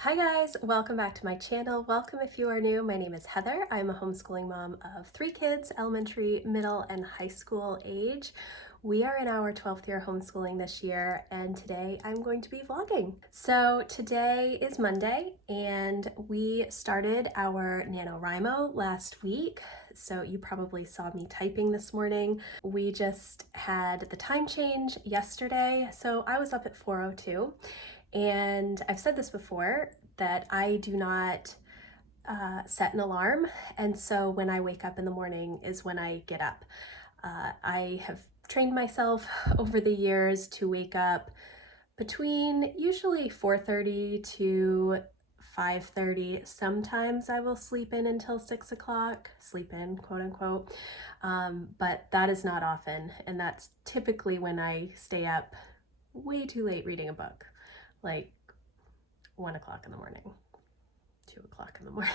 Hi guys, welcome back to my channel. Welcome if you are new. My name is Heather. I'm a homeschooling mom of 3 kids, elementary, middle, and high school age. We are in our 12th year homeschooling this year, and today I'm going to be vlogging. So today is Monday, and we started our Nanowrimo last week. So you probably saw me typing this morning. We just had the time change yesterday, so I was up at 4:02. And I've said this before, that I do not set an alarm, and so when I wake up in the morning is when I get up. I have trained myself over the years to wake up between usually 4:30 to 5:30. Sometimes I will sleep in until 6 o'clock, sleep in, quote unquote, but that is not often, and that's typically when I stay up way too late reading a book, like 1 o'clock in the morning, 2 o'clock in the morning.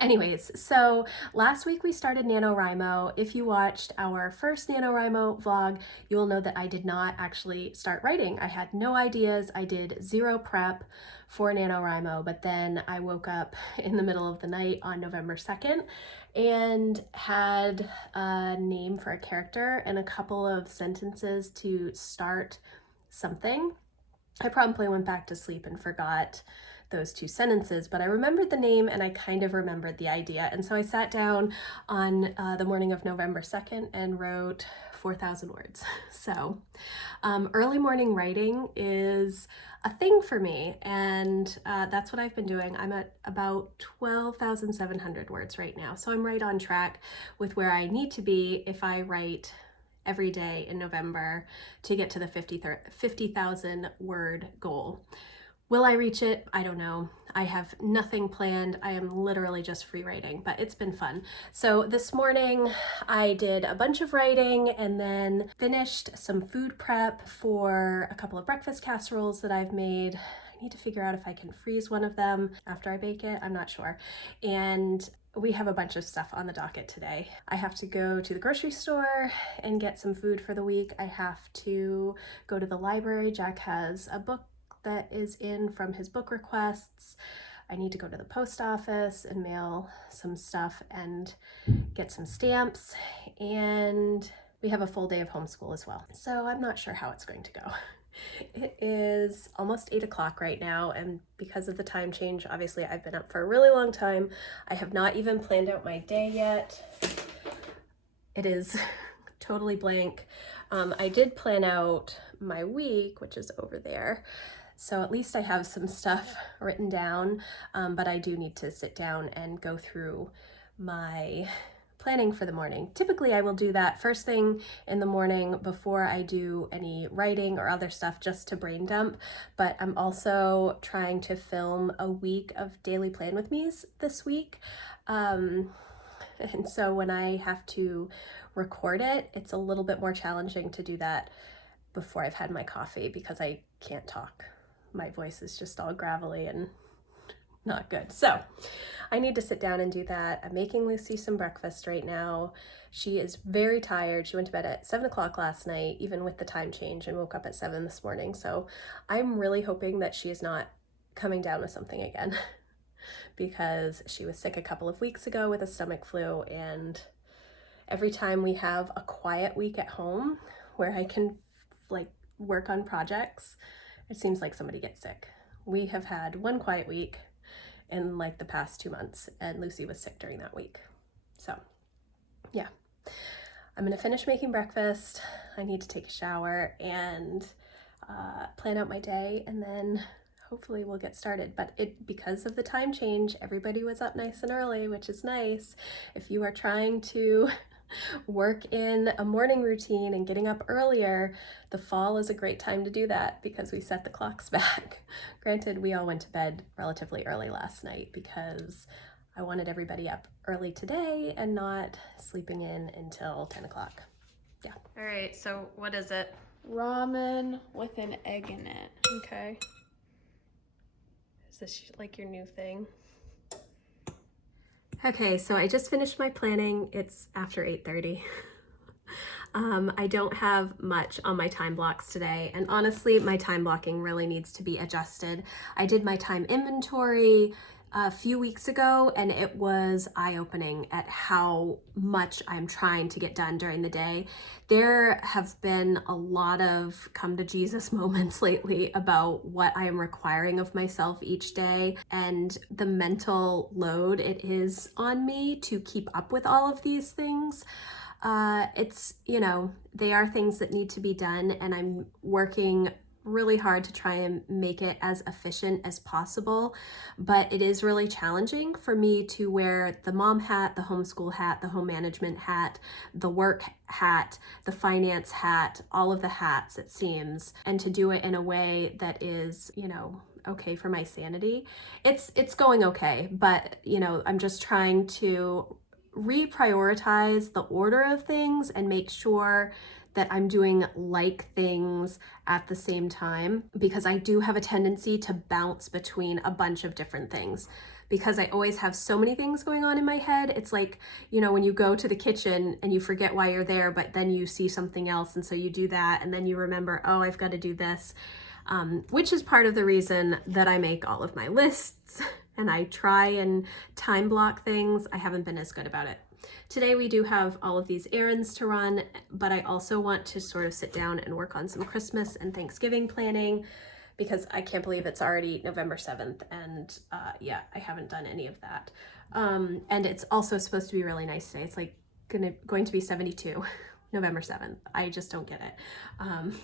Anyways, so last week we started Nanowrimo. If you watched our first Nanowrimo vlog, you will know that I did not actually start writing. I had no ideas. I did zero prep for Nanowrimo, but then I woke up in the middle of the night on November 2nd and had a name for a character and a couple of sentences to start something. I promptly went back to sleep and forgot those 2 sentences, but I remembered the name and I kind of remembered the idea. And so I sat down on the morning of November 2nd and wrote 4,000 words. So early morning writing is a thing for me, and that's what I've been doing. I'm at about 12,700 words right now. So I'm right on track with where I need to be if I write every day in November to get to the 50,000 word goal. Will I reach it? I don't know. I have nothing planned. I am literally just free writing, but it's been fun. So this morning I did a bunch of writing and then finished some food prep for a couple of breakfast casseroles that I've made. I need to figure out if I can freeze one of them after I bake it. I'm not sure. And we have a bunch of stuff on the docket today. I have to go to the grocery store and get some food for the week. I have to go to the library. Jack has a book that is in from his book requests. I need to go to the post office and mail some stuff and get some stamps. And we have a full day of homeschool as well. So I'm not sure how it's going to go. It is almost 8 o'clock right now, and because of the time change, obviously I've been up for a really long time. I have not even planned out my day yet. It is totally blank. I did plan out my week, which is over there, so at least I have some stuff written down, but I do need to sit down and go through my planning for the morning. Typically I will do that first thing in the morning before I do any writing or other stuff, just to brain dump, but I'm also trying to film a week of daily plan with me's this week. And so when I have to record it, it's a little bit more challenging to do that before I've had my coffee because I can't talk. My voice is just all gravelly and not good. So I need to sit down and do that. I'm making Lucy some breakfast right now. She is very tired. She went to bed at 7 o'clock last night, even with the time change, and woke up at 7 this morning. So I'm really hoping that she is not coming down with something again because she was sick a couple of weeks ago with a stomach flu, and every time we have a quiet week at home where I can like work on projects, it seems like somebody gets sick. We have had one quiet week in like the past 2 months, and Lucy was sick during that week. So yeah, I'm gonna finish making breakfast. I need to take a shower and plan out my day, and then hopefully we'll get started. But because of the time change, everybody was up nice and early, which is nice. If you are trying to work in a morning routine and getting up earlier, the fall is a great time to do that because we set the clocks back. Granted, we all went to bed relatively early last night because I wanted everybody up early today and not sleeping in until 10 o'clock. Yeah. All right, so what is it? Ramen with an egg in it. Okay. Is this like your new thing? Okay, so I just finished my planning. It's after 8:30. I don't have much on my time blocks today, and honestly, my time blocking really needs to be adjusted. I did my time inventory a few weeks ago, and it was eye-opening at how much I'm trying to get done during the day. There have been a lot of come to Jesus moments lately about what I am requiring of myself each day and the mental load it is on me to keep up with all of these things. It's, they are things that need to be done, and I'm working really hard to try and make it as efficient as possible, but it is really challenging for me to wear the mom hat, the homeschool hat, the home management hat, the work hat, the finance hat, all of the hats, it seems, and to do it in a way that is, okay for my sanity. It's going okay, but I'm just trying to reprioritize the order of things and make sure that I'm doing like things at the same time, because I do have a tendency to bounce between a bunch of different things because I always have so many things going on in my head. It's like, when you go to the kitchen and you forget why you're there, but then you see something else, and so you do that, and then you remember, oh, I've got to do this, which is part of the reason that I make all of my lists and I try and time block things. I haven't been as good about it. Today we do have all of these errands to run, but I also want to sort of sit down and work on some Christmas and Thanksgiving planning because I can't believe it's already November 7th, and I haven't done any of that. And it's also supposed to be really nice today. It's like going to be 72 November 7th. I just don't get it.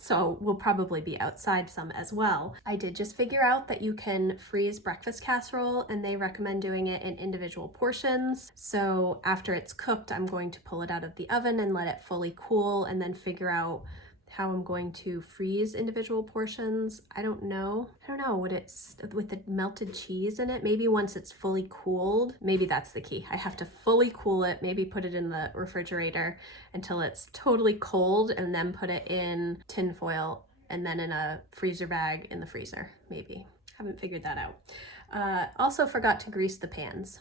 So we'll probably be outside some as well. I did just figure out that you can freeze breakfast casserole, and they recommend doing it in individual portions. So after it's cooked, I'm going to pull it out of the oven and let it fully cool, and then figure out how I'm going to freeze individual portions. I don't know what it's with the melted cheese in it. Maybe once it's fully cooled, maybe that's the key. I have to fully cool it, maybe put it in the refrigerator until it's totally cold, and then put it in tin foil and then in a freezer bag in the freezer, maybe. Haven't figured that out. Also forgot to grease the pans.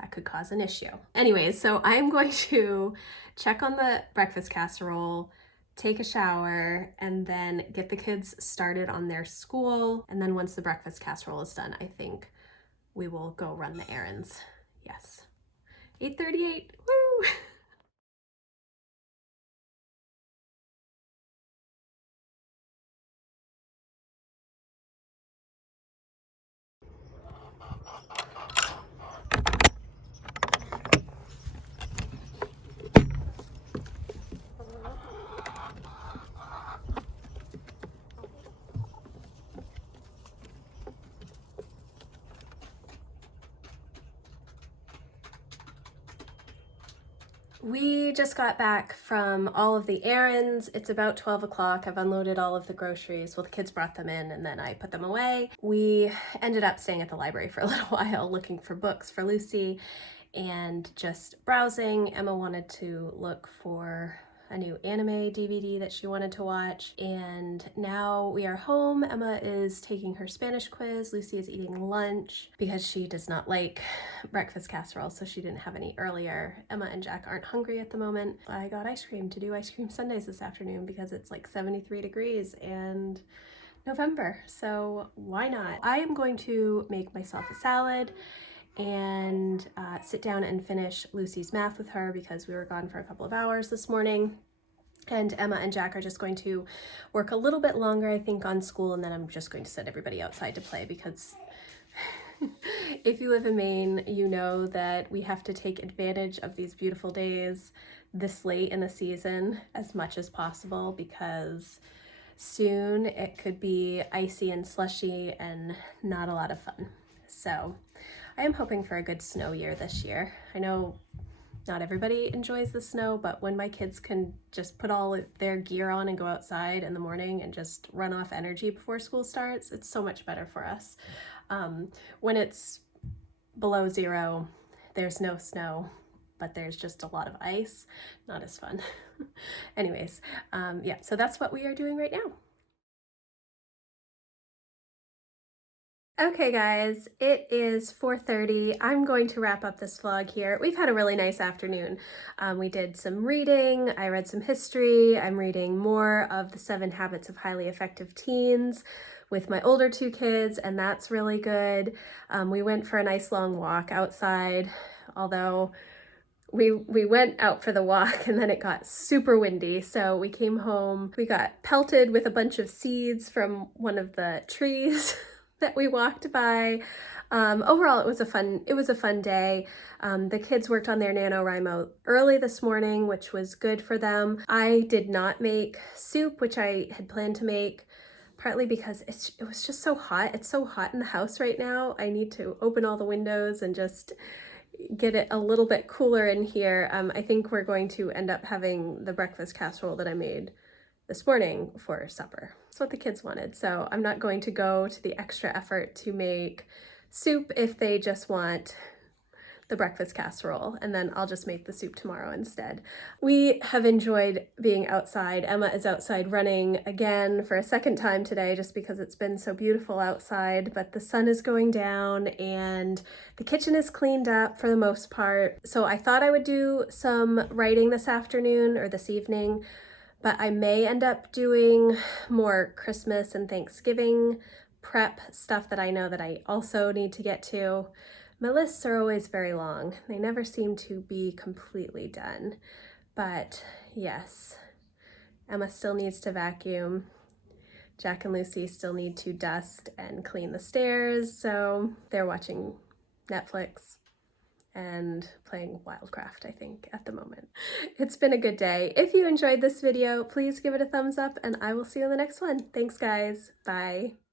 That could cause an issue. Anyways, so I'm going to check on the breakfast casserole, take a shower, and then get the kids started on their school. And then once the breakfast casserole is done, I think we will go run the errands. Yes. 8:38, woo! We just got back from all of the errands. It's about 12 o'clock. I've unloaded all of the groceries. Well, the kids brought them in and then I put them away. We ended up staying at the library for a little while looking for books for Lucy and just browsing. Emma wanted to look for a new anime DVD that she wanted to watch, and now we are home. Emma is taking her Spanish quiz. Lucy is eating lunch because she does not like breakfast casserole, so she didn't have any earlier. Emma and Jack aren't hungry at the moment. I got ice cream to do ice cream sundaes this afternoon because it's like 73 degrees and November, so why not? I am going to make myself a salad and sit down and finish Lucy's math with her because we were gone for a couple of hours this morning. And Emma and Jack are just going to work a little bit longer, I think, on school, and then I'm just going to set everybody outside to play because If you live in Maine, you know that we have to take advantage of these beautiful days this late in the season as much as possible because soon it could be icy and slushy and not a lot of fun. So I am hoping for a good snow year this year. I know not everybody enjoys the snow, but when my kids can just put all their gear on and go outside in the morning and just run off energy before school starts, it's so much better for us. When it's below zero, there's no snow, but there's just a lot of ice. Not as fun. Anyways, yeah, so that's what we are doing right now. Okay guys, it is 4:30. I'm going to wrap up this vlog here. We've had a really nice afternoon. We did some reading, I read some history, I'm reading more of the 7 Habits of Highly Effective Teens with my older 2 kids, and that's really good. We went for a nice long walk outside, although we went out for the walk and then it got super windy, so we came home. We got pelted with a bunch of seeds from one of the trees that we walked by. Overall, it was a fun day. The kids worked on their Nanowrimo early this morning, which was good for them. I did not make soup, which I had planned to make, partly because it was just so hot. It's so hot in the house right now. I need to open all the windows and just get it a little bit cooler in here. I think we're going to end up having the breakfast casserole that I made this morning for supper. That's what the kids wanted. So I'm not going to go to the extra effort to make soup if they just want the breakfast casserole, and then I'll just make the soup tomorrow instead. We have enjoyed being outside. Emma is outside running again for a second time today just because it's been so beautiful outside, but the sun is going down and the kitchen is cleaned up for the most part. So I thought I would do some writing this afternoon or this evening, but I may end up doing more Christmas and Thanksgiving prep stuff that I know that I also need to get to. My lists are always very long. They never seem to be completely done. But yes, Emma still needs to vacuum. Jack and Lucy still need to dust and clean the stairs, so they're watching Netflix and playing Wildcraft, I think, at the moment. It's been a good day. If you enjoyed this video, please give it a thumbs up and I will see you in the next one. Thanks, guys. Bye.